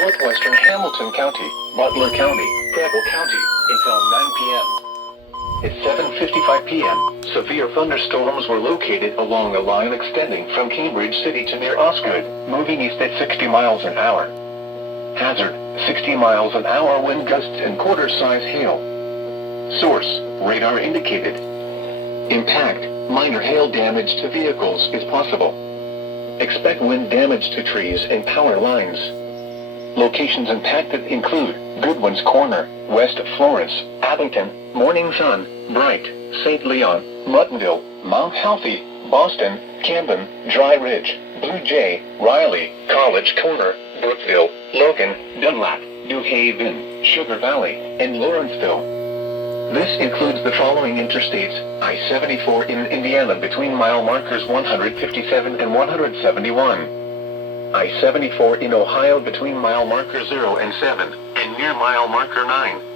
northwestern Hamilton County, Butler County, Preble County, until 9 p.m. At 7:55 p.m., severe thunderstorms were located along a line extending from Cambridge City to near Osgood, moving east at 60 miles an hour. Hazard, 60 miles an hour wind gusts and quarter-size hail. Source, radar indicated. Impact, minor hail damage to vehicles is possible. Expect wind damage to trees and power lines. Locations impacted include Goodwin's Corner, West Florence, Abington, Morning Sun, Bright, St. Leon, Muttonville, Mount Healthy, Boston, Camden, Dry Ridge, Blue Jay, Riley, College Corner, Brookville, Logan, Dunlap, New Haven, Sugar Valley, and Lawrenceville. This includes the following interstates: I-74 in Indiana between mile markers 157 and 171. I-74 in Ohio between mile marker 0 and 7, and near mile marker 9.